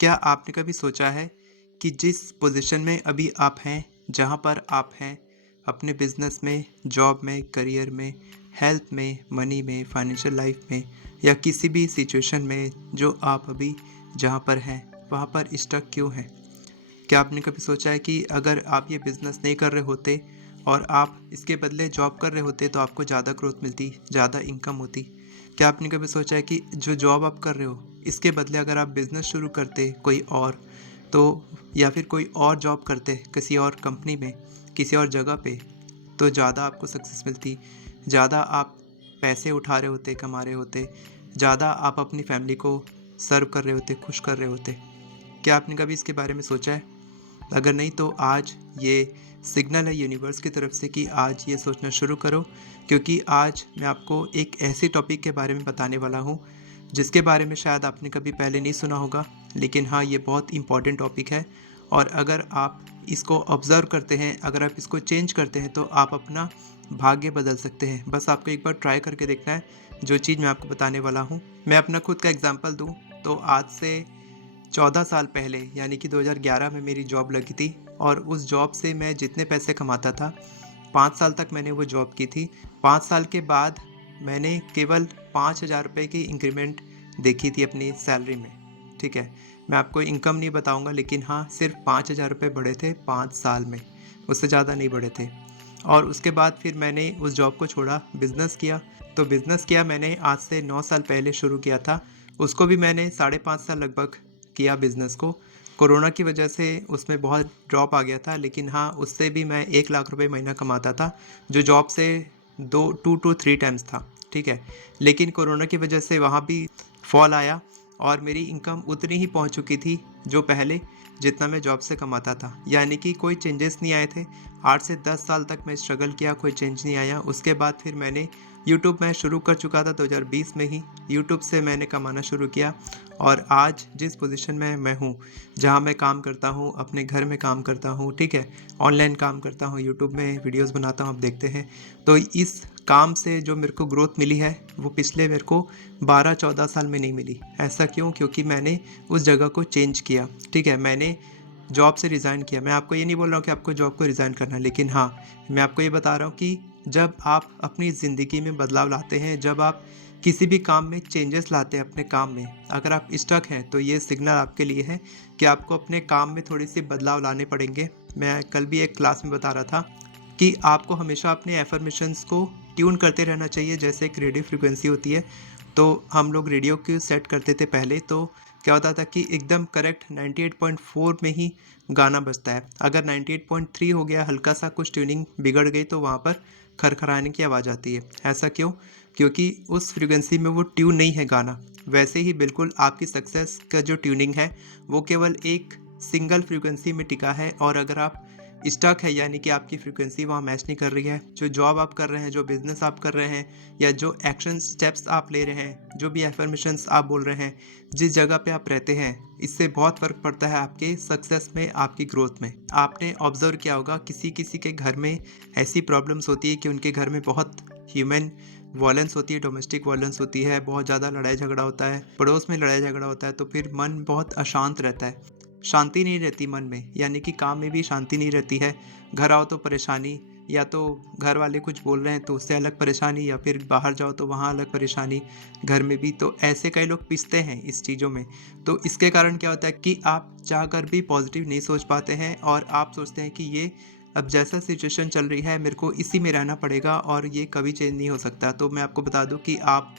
क्या आपने कभी सोचा है कि जिस पोजीशन में अभी आप हैं, जहाँ पर आप हैं, अपने बिजनेस में, जॉब में, करियर में, हेल्थ में, मनी में, फाइनेंशियल लाइफ में या किसी भी सिचुएशन में जो आप अभी जहाँ पर हैं, वहाँ पर स्टक क्यों हैं? क्या आपने कभी सोचा है कि अगर आप ये बिज़नेस नहीं कर रहे होते और आप इसके बदले जॉब कर रहे होते तो आपको ज़्यादा ग्रोथ मिलती, ज़्यादा इनकम होती? क्या आपने कभी सोचा है कि जो जॉब आप कर रहे हो, इसके बदले अगर आप बिज़नेस शुरू करते कोई और, तो या फिर कोई और जॉब करते किसी और कंपनी में, किसी और जगह पे, तो ज़्यादा आपको सक्सेस मिलती, ज़्यादा आप पैसे उठा रहे होते, कमा रहे होते, ज़्यादा आप अपनी फैमिली को सर्व कर रहे होते, खुश कर रहे होते? क्या आपने कभी इसके बारे में सोचा है? अगर नहीं तो आज ये सिग्नल है यूनिवर्स की तरफ से कि आज ये सोचना शुरू करो, क्योंकि आज मैं आपको एक ऐसे टॉपिक के बारे में बताने वाला हूँ जिसके बारे में शायद आपने कभी पहले नहीं सुना होगा, लेकिन हाँ, ये बहुत इम्पॉर्टेंट टॉपिक है। और अगर आप इसको ऑब्ज़र्व करते हैं, अगर आप इसको चेंज करते हैं तो आप अपना भाग्य बदल सकते हैं। बस आपको एक बार ट्राई करके देखना है जो चीज़ मैं आपको बताने वाला हूँ। मैं अपना खुद का एग्जांपल दूँ तो आज से 14 साल पहले यानी कि 2011 में मेरी जॉब लगी थी और उस जॉब से मैं जितने पैसे कमाता था, 5 साल तक मैंने वो जॉब की थी। 5 साल के बाद मैंने केवल 5,000 रुपए की इंक्रीमेंट देखी थी अपनी सैलरी में, ठीक है? मैं आपको इनकम नहीं बताऊँगा, लेकिन हाँ, सिर्फ़ 5,000 रुपए बढ़े थे 5 साल में, उससे ज़्यादा नहीं बढ़े थे। और उसके बाद फिर मैंने उस जॉब को छोड़ा, बिज़नेस किया। तो बिज़नेस किया मैंने आज से 9 साल पहले शुरू किया था। उसको भी मैंने साढ़े 5 साल लगभग किया बिज़नेस को। कोरोना की वजह से उसमें बहुत ड्रॉप आ गया था, लेकिन हाँ, उससे भी मैं 1 लाख रुपए महीना कमाता था, जो जॉब से 2 टू 3 टाइम्स था, ठीक है? लेकिन कोरोना की वजह से वहाँ भी फॉल आया और मेरी इनकम उतनी ही पहुँच चुकी थी जो पहले, जितना मैं जॉब से कमाता था। यानी कि कोई चेंजेस नहीं आए थे। 8 से 10 साल तक मैं स्ट्रगल किया, कोई चेंज नहीं आया। उसके बाद फिर मैंने यूट्यूब मैं शुरू कर चुका था 2020 में ही। यूट्यूब से मैंने कमाना शुरू किया और आज जिस पोजीशन में मैं हूँ, जहाँ मैं काम करता हूँ, अपने घर में काम करता हूँ, ठीक है? ऑनलाइन काम करता हूँ, यूट्यूब में वीडियोज़ बनाता हूँ, आप देखते हैं। तो इस काम से जो मेरे को ग्रोथ मिली है, वो पिछले मेरे को 12-14 साल में नहीं मिली। ऐसा क्यों? क्योंकि मैंने उस जगह को चेंज किया, ठीक है? मैंने जॉब से रिज़ाइन किया। मैं आपको ये नहीं बोल रहा हूँ कि आपको जॉब को रिज़ाइन करना है, लेकिन हाँ, मैं आपको ये बता रहा हूँ कि जब आप अपनी ज़िंदगी में बदलाव लाते हैं, जब आप किसी भी काम में चेंजेस लाते हैं अपने काम में, अगर आप स्टक हैं तो ये सिग्नल आपके लिए है कि आपको अपने काम में थोड़ी-सी बदलाव लाने पड़ेंगे। मैं कल भी एक क्लास में बता रहा था कि आपको हमेशा अपने एफ़र्मेशंस को ट्यून करते रहना चाहिए, जैसे एक रेडियो फ्रीक्वेंसी होती है। तो हम लोग रेडियो को सेट करते थे पहले, तो क्या होता था कि एकदम करेक्ट 98.4 में ही गाना बजता है। अगर 98.3 हो गया, हल्का सा कुछ ट्यूनिंग बिगड़ गई तो वहाँ पर खरखराने की आवाज़ आती है। ऐसा क्यों? क्योंकि उस फ्रीक्वेंसी में वो ट्यून नहीं है गाना। वैसे ही बिल्कुल आपकी सक्सेस का जो ट्यूनिंग है, वो केवल एक सिंगल फ्रीक्वेंसी में टिका है और अगर आप स्टक है यानी कि आपकी फ्रीक्वेंसी वहाँ मैच नहीं कर रही है, जो जॉब आप कर रहे हैं, जो बिज़नेस आप कर रहे हैं या जो एक्शन स्टेप्स आप ले रहे हैं, जो भी एफर्मेशंस आप बोल रहे हैं, जिस जगह पे आप रहते हैं, इससे बहुत फ़र्क पड़ता है आपके सक्सेस में, आपकी ग्रोथ में। आपने ऑब्ज़र्व किया होगा किसी-किसी के घर में ऐसी प्रॉब्लम्स होती है कि उनके घर में बहुत ह्यूमन वॉयलेंस होती है, डोमेस्टिक वॉयलेंस होती है, बहुत ज़्यादा लड़ाई झगड़ा होता है, पड़ोस में लड़ाई झगड़ा होता है, तो फिर मन बहुत अशांत रहता है। शांति नहीं रहती मन में, यानी कि काम में भी शांति नहीं रहती है। घर आओ तो परेशानी, या तो घर वाले कुछ बोल रहे हैं तो उससे अलग परेशानी, या फिर बाहर जाओ तो वहाँ अलग परेशानी, घर में भी। तो ऐसे कई लोग पिसते हैं इस चीज़ों में। तो इसके कारण क्या होता है कि आप चाहकर भी पॉजिटिव नहीं सोच पाते हैं और आप सोचते हैं कि ये अब जैसा सिचुएशन चल रही है, मेरे को इसी में रहना पड़ेगा और ये कभी चेंज नहीं हो सकता। तो मैं आपको बता दूं कि आप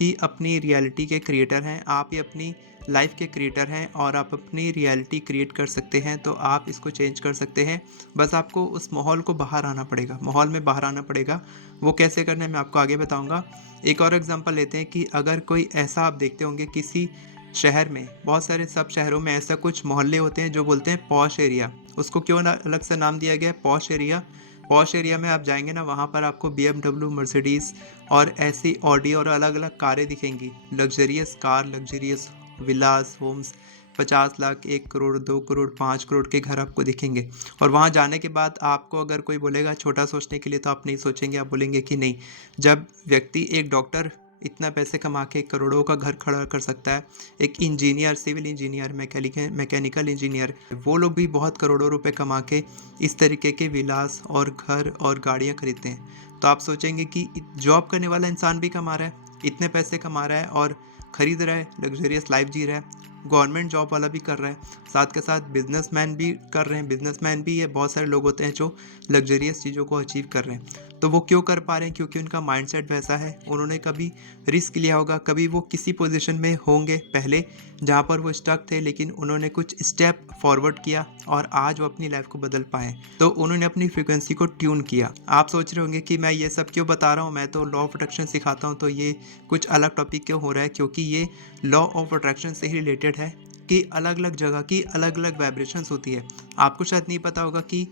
ही अपनी रियलिटी के क्रिएटर हैं, आप ही अपनी लाइफ के क्रिएटर हैं और आप अपनी रियलिटी क्रिएट कर सकते हैं। तो आप इसको चेंज कर सकते हैं। बस आपको उस माहौल को बाहर आना पड़ेगा, माहौल में बाहर आना पड़ेगा। वो कैसे करना है मैं आपको आगे बताऊंगा। एक और एग्जांपल लेते हैं कि अगर कोई ऐसा आप देखते होंगे किसी शहर में, बहुत सारे सब शहरों में ऐसा कुछ मोहल्ले होते हैं जो बोलते हैं पॉश एरिया। उसको क्यों ना अलग से नाम दिया गया है पॉश एरिया? पॉश एरिया में आप जाएंगे ना, वहाँ पर आपको BMW, मर्सिडीज़ और ऐसी ऑडी और अलग-अलग कारें दिखेंगी। लग्ज़रियस कार, लग्ज़रियस विलास, होम्स, 50 लाख, 1 करोड़, 2 करोड़, 5 करोड़ के घर आपको दिखेंगे। और वहाँ जाने के बाद आपको अगर कोई बोलेगा छोटा सोचने के लिए, तो आप नहीं सोचेंगे, आप बोलेंगे कि नहीं। जब व्यक्ति एक डॉक्टर इतना पैसे कमा के करोड़ों का घर खड़ा कर सकता है। एक engineer, civil engineer, mechanical engineer, वो लोग भी बहुत करोड़ों रुपए कमा के इस तरीके के विलास और घर और गाड़ियाँ खरीदते हैं। तो आप सोचेंगे कि जॉब करने वाला इंसान भी कमा रहा है, इतने पैसे कमा रहा है और खरीद रहा है, लग्जरियस लाइफ जी रहा है। गवर्नमेंट जॉब वाला भी कर रहा है, साथ के साथ बिजनेसमैन भी कर रहे हैं। बिजनेसमैन भी ये बहुत सारे लोग होते हैं जो लग्जरियस चीज़ों को अचीव कर रहे हैं। तो वो क्यों कर पा रहे हैं? क्योंकि उनका माइंडसेट वैसा है। उन्होंने कभी रिस्क लिया होगा, कभी वो किसी पोजीशन में होंगे पहले जहाँ पर वो स्टक थे, लेकिन उन्होंने कुछ स्टेप फॉरवर्ड किया और आज वो अपनी लाइफ को बदल पाए। तो उन्होंने अपनी फ्रिक्वेंसी को ट्यून किया। आप सोच रहे होंगे कि मैं ये सब क्यों बता रहा हूँ, मैं तो लॉ ऑफ अट्रैक्शन सिखाता हूँ, तो ये कुछ अलग टॉपिक क्यों हो रहा है? क्योंकि ये लॉ ऑफ अट्रैक्शन से ही रिलेटेड है कि अलग अलग जगह की अलग अलग वाइब्रेशंस होती है। आपको शायद नहीं पता होगा कि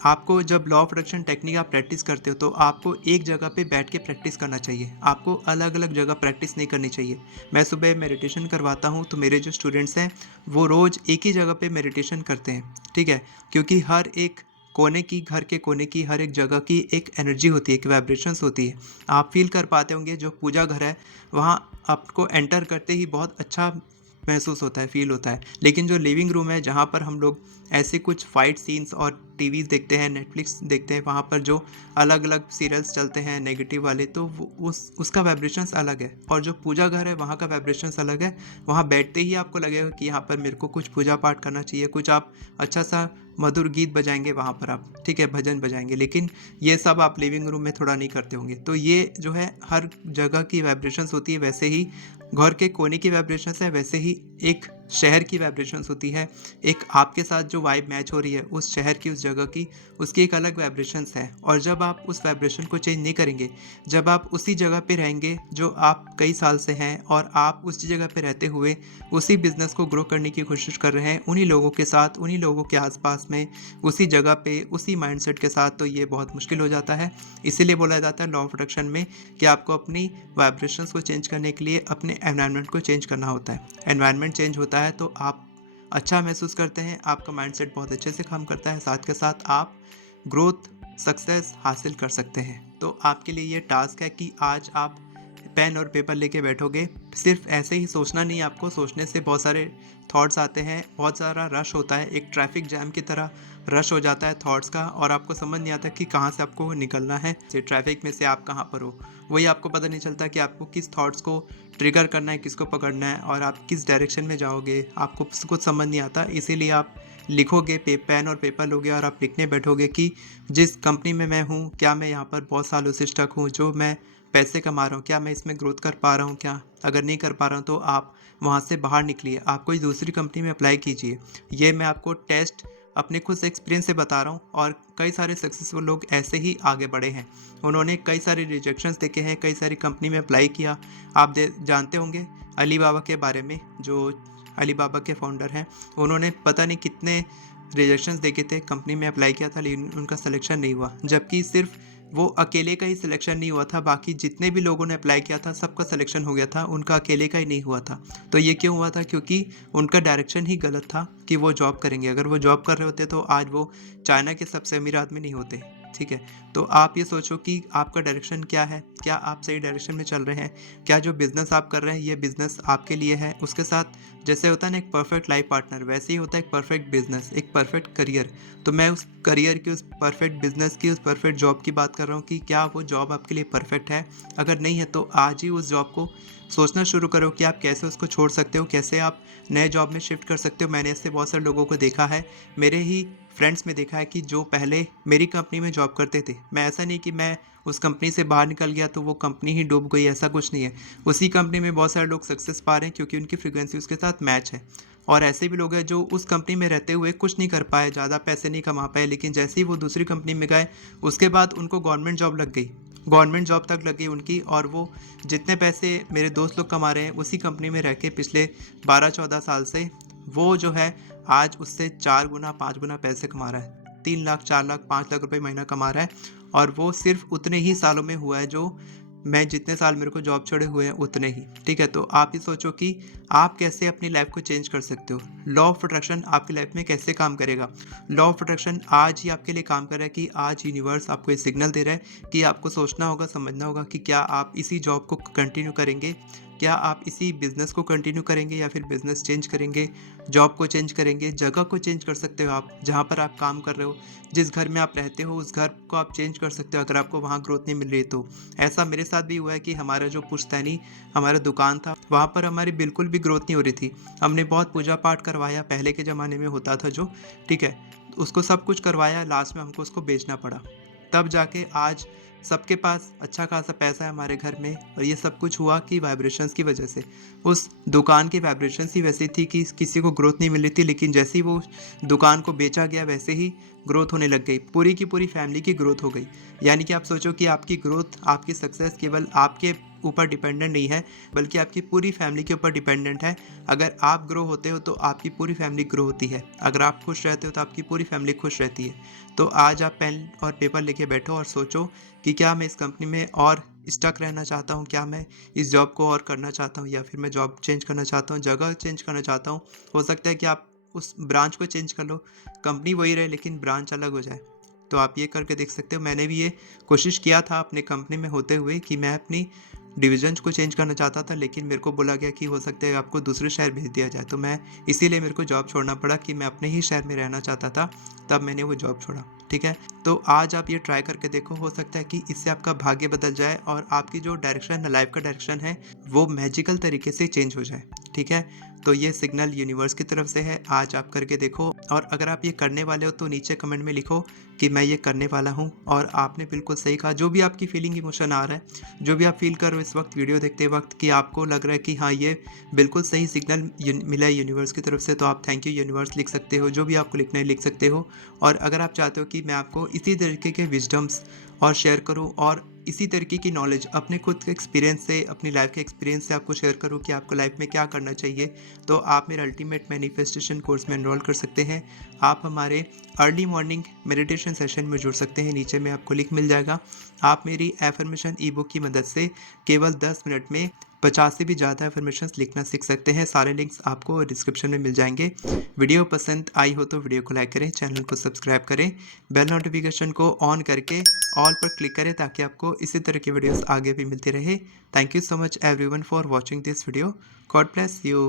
आपको जब लॉ ऑफ अट्रैक्शन टेक्निक आप प्रैक्टिस करते हो तो आपको एक जगह पे बैठ के प्रैक्टिस करना चाहिए। आपको अलग अलग जगह प्रैक्टिस नहीं करनी चाहिए। मैं सुबह मेडिटेशन करवाता हूँ, तो मेरे जो स्टूडेंट्स हैं वो रोज़ एक ही जगह पे मेडिटेशन करते हैं, ठीक है? क्योंकि हर एक कोने की, घर के कोने की, हर एक जगह की एक एनर्जी होती है, एक वाइब्रेशंस होती है। आप फील कर पाते होंगे, जो पूजा घर है वहाँ आपको एंटर करते ही बहुत अच्छा महसूस होता है, फील होता है। लेकिन जो लिविंग रूम है जहाँ पर हम लोग ऐसे कुछ फाइट सीन्स और टीवीज़ देखते हैं, नेटफ्लिक्स देखते हैं, वहाँ पर जो अलग अलग सीरियल्स चलते हैं नेगेटिव वाले, तो वो उसका वाइब्रेशंस अलग है। और जो पूजा घर है वहाँ का वाइब्रेशंस अलग है। वहाँ बैठते ही आपको लगेगा कि यहाँ पर मेरे को कुछ पूजा पाठ करना चाहिए, कुछ आप अच्छा सा मधुर गीत बजाएंगे वहाँ पर आप, ठीक है, भजन बजाएंगे। लेकिन ये सब आप लिविंग रूम में थोड़ा नहीं करते होंगे। तो ये जो है हर जगह की वाइब्रेशंस होती है, वैसे ही घर के कोने की वाइब्रेशंस है, वैसे ही एक शहर की वाइब्रेशंस होती है। एक आपके साथ जो वाइब मैच हो रही है उस शहर की, उस जगह की, उसकी एक अलग वाइब्रेशंस है। और जब आप उस वाइब्रेशन को चेंज नहीं करेंगे, जब आप उसी जगह पे रहेंगे जो आप कई साल से हैं और आप उसी जगह पे रहते हुए उसी बिजनेस को ग्रो करने की कोशिश कर रहे हैं, उन्हीं लोगों के साथ, उन्हीं लोगों के आसपास में, उसी जगह पे, उसी माइंडसेट के साथ, तो ये बहुत मुश्किल हो जाता है। इसीलिए बोला जाता है लॉ ऑफ अट्रैक्शन में कि आपको अपनी वाइब्रेशंस को चेंज करने के लिए अपने एनवायरनमेंट को चेंज करना होता है। एनवायरनमेंट चेंज होता है तो आप अच्छा महसूस करते हैं, आपका माइंडसेट बहुत अच्छे से काम करता है, साथ के साथ आप ग्रोथ, सक्सेस हासिल कर सकते हैं। तो आपके लिए ये टास्क है कि आज आप पेन और पेपर लेके बैठोगे। सिर्फ ऐसे ही सोचना नहीं, आपको सोचने से बहुत सारे थॉट्स आते हैं, बहुत सारा रश होता है, एक ट्रैफिक जैम की तरह रश हो जाता है थॉट्स का, और आपको समझ नहीं आता कि कहाँ से आपको निकलना है, से ट्रैफिक में से आप कहाँ पर हो। वही आपको पता नहीं चलता कि आपको किस थॉट्स को ट्रिगर करना है, किसको पकड़ना है, और आप किस डायरेक्शन में जाओगे, आपको कुछ समझ नहीं आता। इसीलिए आप लिखोगे, पेन और पेपर लोगे और आप लिखने बैठोगे कि जिस कंपनी में मैं हूँ, क्या मैं यहाँ पर बहुत सालों से स्टक हूँ, जो मैं पैसे कमा रहा हूँ, क्या मैं इसमें ग्रोथ कर पा रहा हूँ क्या? अगर नहीं कर पा रहा हूँ तो आप वहाँ से बाहर निकलिए, आप कोई दूसरी कंपनी में अप्लाई कीजिए। ये मैं आपको टेस्ट अपने खुद से एक्सपीरियंस से बता रहा हूँ, और कई सारे सक्सेसफुल लोग ऐसे ही आगे बढ़े हैं। उन्होंने कई सारे रिजेक्शंस देखे हैं, कई सारी कंपनी में अप्लाई किया। आप जानते होंगे अली बाबा के बारे में, जो अली बाबा के फाउंडर हैं, उन्होंने पता नहीं कितने रिजेक्शंस देखे थे, कंपनी में अप्लाई किया था लेकिन उनका सिलेक्शन नहीं हुआ। जबकि सिर्फ वो अकेले का ही सिलेक्शन नहीं हुआ था, बाकी जितने भी लोगों ने अप्लाई किया था सबका सिलेक्शन हो गया था, उनका अकेले का ही नहीं हुआ था। तो ये क्यों हुआ था? क्योंकि उनका डायरेक्शन ही गलत था कि वो जॉब करेंगे। अगर वो जॉब कर रहे होते तो आज वो चाइना के सबसे अमीर आदमी नहीं होते, ठीक है? तो आप ये सोचो कि आपका डायरेक्शन क्या है, क्या आप सही डायरेक्शन में चल रहे हैं, क्या जो बिज़नेस आप कर रहे हैं ये बिज़नेस आपके लिए है? उसके साथ जैसे होता है ना एक परफेक्ट लाइफ पार्टनर, वैसे ही होता है एक परफेक्ट बिजनेस, एक परफेक्ट करियर। तो मैं उस करियर की, उस परफेक्ट बिजनेस की, उस परफेक्ट जॉब की बात कर रहा हूँ कि क्या वो जॉब आपके लिए परफेक्ट है? अगर नहीं है तो आज ही उस जॉब को सोचना शुरू करो कि आप कैसे उसको छोड़ सकते हो, कैसे आप नए जॉब में शिफ्ट कर सकते हो। मैंने ऐसे बहुत सारे लोगों को देखा है, मेरे ही फ्रेंड्स में देखा है कि जो पहले मेरी कंपनी में जॉब करते थे, मैं ऐसा नहीं कि मैं उस कंपनी से बाहर निकल गया तो वो कंपनी ही डूब गई, ऐसा कुछ नहीं है। उसी कंपनी में बहुत सारे लोग सक्सेस पा रहे हैं क्योंकि उनकी फ्रीक्वेंसी उसके साथ मैच है। और ऐसे भी लोग हैं जो उस कंपनी में रहते हुए कुछ नहीं कर पाए, ज़्यादा पैसे नहीं कमा पाए, लेकिन जैसे ही वो दूसरी कंपनी में गए उसके बाद उनको गवर्नमेंट जॉब लग गई, गवर्नमेंट जॉब तक लग गई उनकी, और वो जितने पैसे मेरे दोस्त लोग कमा रहे हैं उसी कंपनी में रह के पिछले 12-14 साल से, वो जो है आज उससे 4 गुना 5 गुना पैसे कमा रहा है। 3 लाख, 4 लाख, 5 लाख रुपए महीना कमा रहा है, और वो सिर्फ उतने ही सालों में हुआ है जो मैं जितने साल मेरे को जॉब छोड़े हुए हैं उतने ही, ठीक है। तो आप ही सोचो कि आप कैसे अपनी लाइफ को चेंज कर सकते हो। लॉ ऑफ अट्रैक्शन आपकी लाइफ में कैसे काम करेगा। लॉ ऑफ अट्रैक्शन आज ही आपके लिए काम कर रहा है कि आज यूनिवर्स आपको ये सिग्नल दे रहा है कि आपको सोचना होगा, समझना होगा कि क्या आप इसी जॉब को कंटिन्यू करेंगे, क्या आप इसी बिजनेस को कंटिन्यू करेंगे या फिर बिजनेस चेंज करेंगे, जॉब को चेंज करेंगे। जगह को चेंज कर सकते हो आप, जहाँ पर आप काम कर रहे हो, जिस घर में आप रहते हो उस घर को आप चेंज कर सकते हो अगर आपको वहाँ ग्रोथ नहीं मिल रही तो। ऐसा मेरे साथ भी हुआ है कि हमारा जो पुश्तैनी हमारा दुकान था वहाँ पर हमारी बिल्कुल भी ग्रोथ नहीं हो रही थी। हमने बहुत पूजा पाठ करवाया, पहले के ज़माने में होता था जो, ठीक है, उसको सब कुछ करवाया, लास्ट में हमको उसको बेचना पड़ा। तब जाके आज सबके पास अच्छा खासा पैसा है हमारे घर में, और ये सब कुछ हुआ कि वाइब्रेशंस की वजह से। उस दुकान की वाइब्रेशंस ही वैसी थी कि किसी को ग्रोथ नहीं मिल रही थी, लेकिन जैसे ही वो दुकान को बेचा गया वैसे ही ग्रोथ होने लग गई, पूरी की पूरी फैमिली की ग्रोथ हो गई। यानी कि आप सोचो कि आपकी ग्रोथ, आपकी सक्सेस केवल आपके ऊपर डिपेंडेंट नहीं है, बल्कि आपकी पूरी फैमिली के ऊपर डिपेंडेंट है। अगर आप ग्रो होते हो तो आपकी पूरी फैमिली ग्रो होती है, अगर आप खुश रहते हो तो आपकी पूरी फैमिली खुश रहती है। तो आज आप पेन और पेपर लेके बैठो और सोचो कि क्या मैं इस कंपनी में और स्टक रहना चाहता हूँ, क्या मैं इस जॉब को और करना चाहता हूँ, या फिर मैं जॉब चेंज करना चाहता हूँ, जगह चेंज करना चाहता हूँ। हो सकता है कि आप उस ब्रांच को चेंज कर लो, कंपनी वही रहे लेकिन ब्रांच अलग हो जाए। तो आप ये करके देख सकते हो। मैंने भी ये कोशिश किया था अपने कंपनी में होते हुए कि मैं अपनी डिविजन्स को चेंज करना चाहता था, लेकिन मेरे को बोला गया कि हो सकता है आपको दूसरे शहर भेज दिया जाए। तो मैं इसीलिए मेरे को जॉब छोड़ना पड़ा कि मैं अपने ही शहर में रहना चाहता था, तब मैंने वो जॉब छोड़ा, ठीक है। तो आज आप ये ट्राई करके देखो, हो सकता है कि इससे आपका भाग्य बदल जाए और आपकी जो डायरेक्शन है, लाइफ का डायरेक्शन है, वो मैजिकल तरीके से चेंज हो जाए, ठीक है। तो ये सिग्नल यूनिवर्स की तरफ से है, आज आप करके देखो। और अगर आप ये करने वाले हो तो नीचे कमेंट में लिखो कि मैं ये करने वाला हूँ। और आपने बिल्कुल सही कहा, जो भी आपकी फीलिंग इमोशन आ रहा है, जो भी आप फील कर रहे हो इस वक्त वीडियो देखते वक्त, कि आपको लग रहा है कि हाँ ये बिल्कुल सही सिग्नल मिला है यूनिवर्स की तरफ से, तो आप थैंक यू यूनिवर्स लिख सकते हो, जो भी आपको लिखना है लिख सकते हो। और अगर आप चाहते हो कि मैं आपको इसी तरीके के विजडम्स और शेयर करूं, और इसी तरीके की नॉलेज अपने खुद के एक्सपीरियंस से, अपनी लाइफ के एक्सपीरियंस से आपको शेयर करूं कि आपको लाइफ में क्या करना चाहिए, तो आप मेरे अल्टीमेट मैनिफेस्टेशन कोर्स में एनरोल कर सकते हैं। आप हमारे अर्ली मॉर्निंग मेडिटेशन सेशन में जुड़ सकते हैं, नीचे में आपको लिंक मिल जाएगा। आप मेरी एफर्मेशन ई बुक की मदद से केवल 10 मिनट में 50 से भी ज़्यादा एफर्मेशंस लिखना सीख सकते हैं। सारे लिंक्स आपको डिस्क्रिप्शन में मिल जाएंगे। वीडियो पसंद आई हो तो वीडियो को लाइक करें, चैनल को सब्सक्राइब करें, बेल नोटिफिकेशन को ऑन करके ऑल पर क्लिक करें ताकि आपको इसी तरह की वीडियोस आगे भी मिलती रहे। Thank you so much everyone for watching this video. God bless you.